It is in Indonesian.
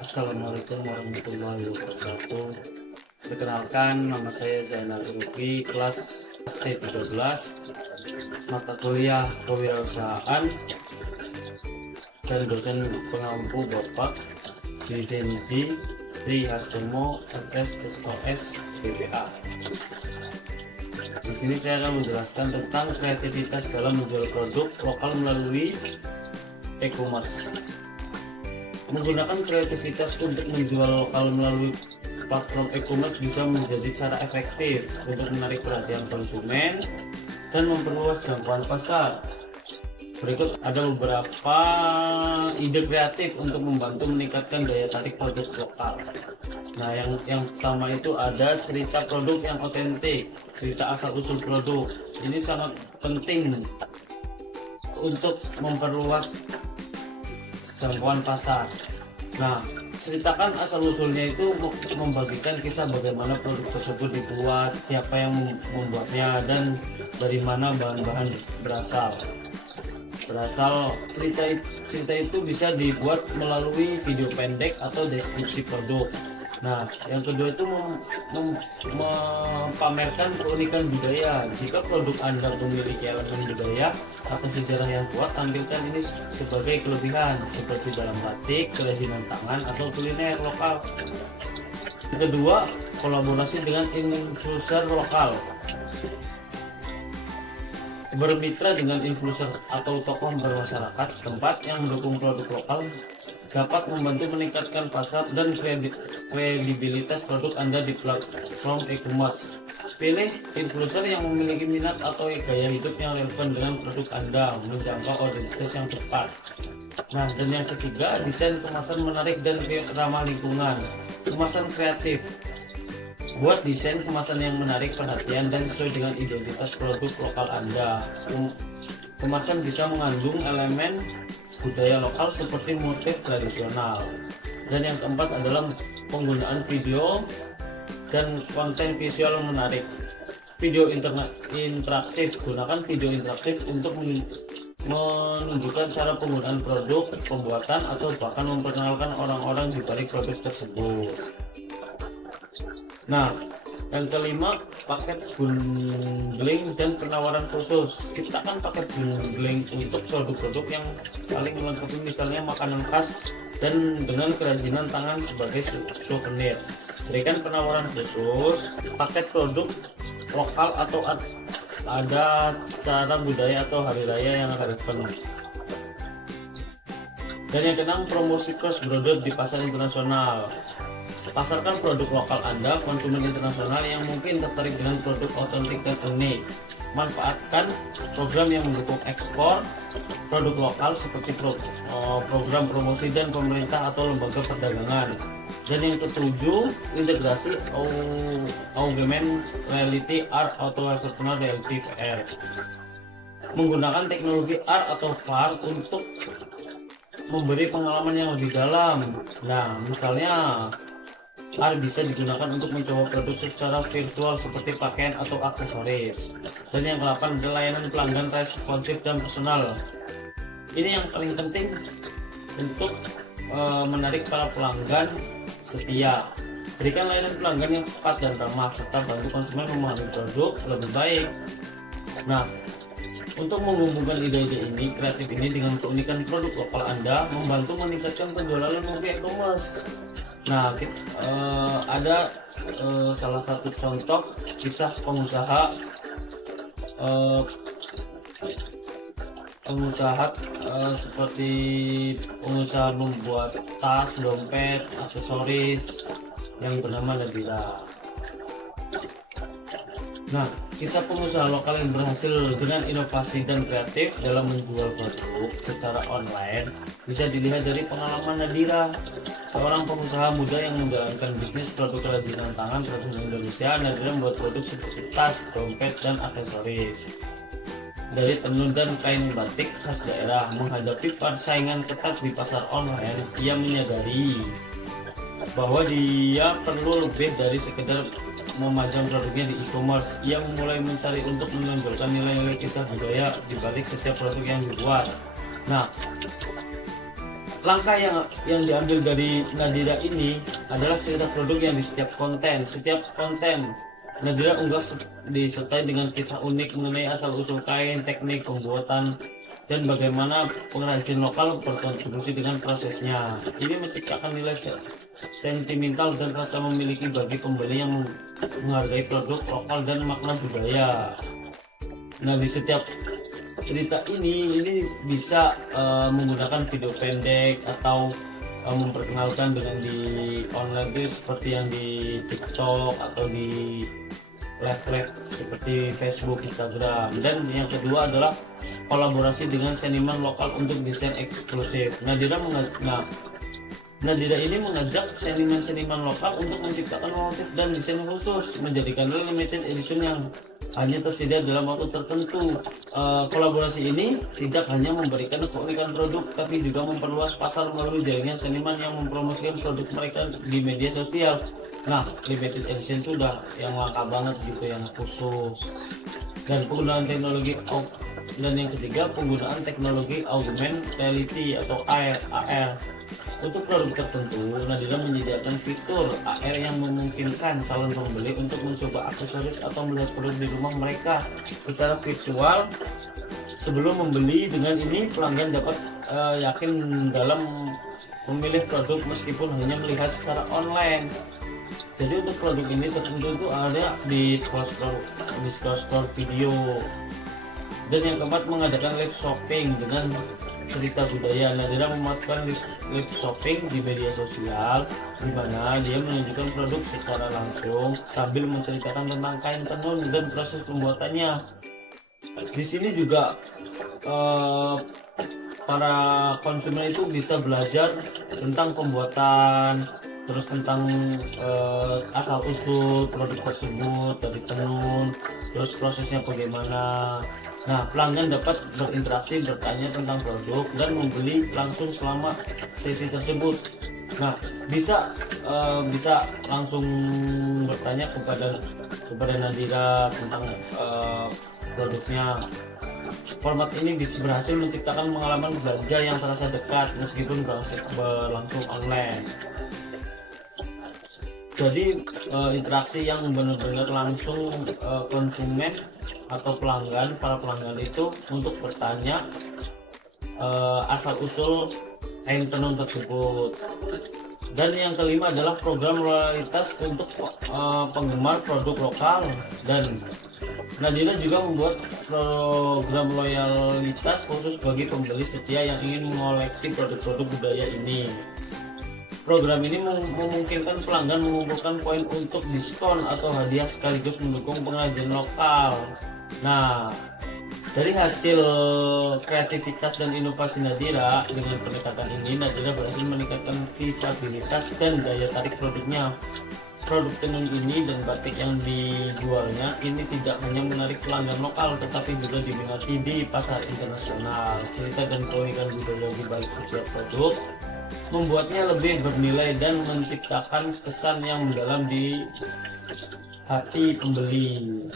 Assalamualaikum warahmatullahi wabarakatuh. Perkenalkan, nama saya Zainal Ruki, kelas C13, mata kuliah kewirausahaan, dan dosen pengampu Bapak Jidenji Tri Hastomo MSSOS BPA. Di sini saya akan menjelaskan tentang kreativitas dalam menjual produk lokal melalui e-commerce. Menggunakan kreativitas untuk menjual lokal melalui platform e-commerce bisa menjadi cara efektif untuk menarik perhatian konsumen dan memperluas jangkauan pasar. Berikut ada beberapa ide kreatif untuk membantu meningkatkan daya tarik produk lokal. Nah, yang pertama itu ada cerita produk yang otentik, cerita asal-usul produk. Ini sangat penting untuk memperluas jangkauan pasar. Nah, ceritakan asal-usulnya itu membagikan kisah bagaimana produk tersebut dibuat, siapa yang membuatnya, dan dari mana bahan-bahan berasal. Cerita itu bisa dibuat melalui video pendek atau deskripsi produk. Nah, yang kedua itu memamerkan keunikan budaya. Jika produk Anda memiliki elemen budaya atau sejarah yang kuat, tampilkan ini sebagai kelebihan seperti dalam batik, kerajinan tangan, atau kuliner lokal. Yang kedua, kolaborasi dengan influencer lokal. Bermitra dengan influencer atau tokoh bermasyarakat setempat yang mendukung produk lokal dapat membantu meningkatkan pasar dan kredibilitas produk Anda di platform e-commerce. Pilih influencer yang memiliki minat atau gaya hidup yang relevan dengan produk Anda, menjangkau audiens yang tepat. Nah, dan yang ketiga, desain kemasan menarik dan ramah lingkungan. Kemasan kreatif. Buat desain kemasan yang menarik perhatian dan sesuai dengan identitas produk lokal Anda. Kemasan bisa mengandung elemen budaya lokal seperti motif tradisional. Dan yang keempat adalah penggunaan video dan konten visual yang menarik. Video interaktif. Gunakan video interaktif untuk menunjukkan cara penggunaan produk, pembuatan, atau bahkan memperkenalkan orang-orang di balik produk tersebut. Nah, yang kelima, paket bundling dan penawaran khusus. Ciptakan paket bundling untuk produk-produk yang saling melengkapi, misalnya makanan khas dan dengan kerajinan tangan sebagai souvenir. Berikan penawaran khusus, paket produk lokal atau ada cara budaya atau hari raya yang relevan. Dan yang keenam, promosi cross border di pasar internasional. Pasarkan produk lokal Anda konsumen internasional yang mungkin tertarik dengan produk otentik dan unik. Manfaatkan program yang mendukung ekspor produk lokal seperti program promosi dan pemerintah atau lembaga perdagangan. Dan yang ketujuh, integrasi augmented reality AR atau virtual reality VR. Menggunakan teknologi AR atau VR untuk memberi pengalaman yang lebih dalam. Nah, misalnya AR bisa digunakan untuk mencoba produk secara virtual seperti pakaian atau aksesoris. Dan yang ke-8, layanan pelanggan responsif dan personal. Ini yang paling penting untuk menarik para pelanggan setia. Berikan layanan pelanggan yang cepat dan ramah serta bantu konsumen memahami produk lebih baik. Nah, untuk menghubungkan ide-ide ini, kreatif ini dengan keunikan produk lokal Anda, membantu meningkatkan penjualan melalui e-commerce. Nah, ada salah satu contoh kisah pengusaha seperti pengusaha membuat tas, dompet, aksesoris yang bernama Nadira. Nah, kisah pengusaha lokal yang berhasil dengan inovasi dan kreatif dalam menjual produk secara online bisa dilihat dari pengalaman Nadira, seorang pengusaha muda yang menjalankan bisnis produk kerajinan tangan tradisional Indonesia. Nadira membuat produk seperti tas, dompet, dan aksesoris dari tenun dan kain batik khas daerah. Menghadapi persaingan ketat di pasar online, ia menyadari bahwa dia perlu lebih dari sekedar memajang produknya di e-commerce. Ia mulai mencari untuk menonjolkan nilai-nilai kisah budaya di balik setiap produk yang dibuat. Nah, Langkah yang diambil dari Nadira ini adalah cerita produk yang di setiap konten. Nadira unggah disertai dengan kisah unik mengenai asal-usul kain, teknik pembuatan, dan bagaimana pengrajin lokal berkontribusi dengan prosesnya. Ini menciptakan nilai sentimental dan rasa memiliki bagi pembeli yang menghargai produk lokal dan makna budaya. Nah, di setiap cerita ini bisa menggunakan video pendek atau memperkenalkan dengan di online itu seperti yang di TikTok atau di live seperti Facebook, Instagram. Dan yang kedua adalah kolaborasi dengan seniman lokal untuk desain eksklusif. Nadira ini mengajak seniman-seniman lokal untuk menciptakan motif dan desain khusus, menjadikan limited edition yang hanya tersedia dalam waktu tertentu. Kolaborasi ini tidak hanya memberikan keunikan produk, tapi juga memperluas pasar melalui jaringan seniman yang mempromosikan produk mereka di media sosial. Nah, limited edition itu udah yang langka banget gitu, yang khusus. Dan penggunaan teknologi dan yang ketiga, penggunaan teknologi augmented reality atau AR. Untuk produk tertentu, Nadira menyediakan fitur AR yang memungkinkan calon pembeli untuk mencoba aksesoris atau melihat produk di rumah mereka secara virtual sebelum membeli. Dengan ini, pelanggan dapat yakin dalam memilih produk meskipun hanya melihat secara online. Jadi untuk produk ini tertentu itu ada di scroll video. Dan yang keempat, mengadakan live shopping dengan cerita budaya. Nadira memanfaatkan live shopping di media sosial, di mana dia menunjukkan produk secara langsung sambil menceritakan tentang kain tenun dan proses pembuatannya. Di sini juga para konsumen itu bisa belajar tentang pembuatan, terus tentang asal usul produk tersebut dari tenun, terus prosesnya bagaimana. Nah, pelanggan dapat berinteraksi, bertanya tentang produk, dan membeli langsung selama sesi tersebut. Nah, bisa langsung bertanya kepada Nadira tentang produknya. Format ini berhasil menciptakan pengalaman belanja yang terasa dekat meskipun berlangsung online. Jadi interaksi yang benar-benar langsung konsumen atau para pelanggan itu untuk bertanya asal usul kain tenun tersebut. Dan yang kelima adalah program loyalitas untuk penggemar produk lokal. Dan Nadira juga membuat program loyalitas khusus bagi pembeli setia yang ingin mengoleksi produk-produk budaya ini. Program ini memungkinkan pelanggan mengumpulkan poin untuk diskon atau hadiah sekaligus mendukung pengrajin lokal. Nah, dari hasil kreativitas dan inovasi Nadira, dengan pendekatan ini Nadira berhasil meningkatkan visibilitas dan daya tarik produknya. Produk tenun ini dan batik yang dijualnya ini tidak hanya menarik pelanggan lokal, tetapi juga diminati di pasar internasional. Cerita dan keunikan budaya di balik setiap produk membuatnya lebih bernilai dan menciptakan kesan yang mendalam di hati pembeli.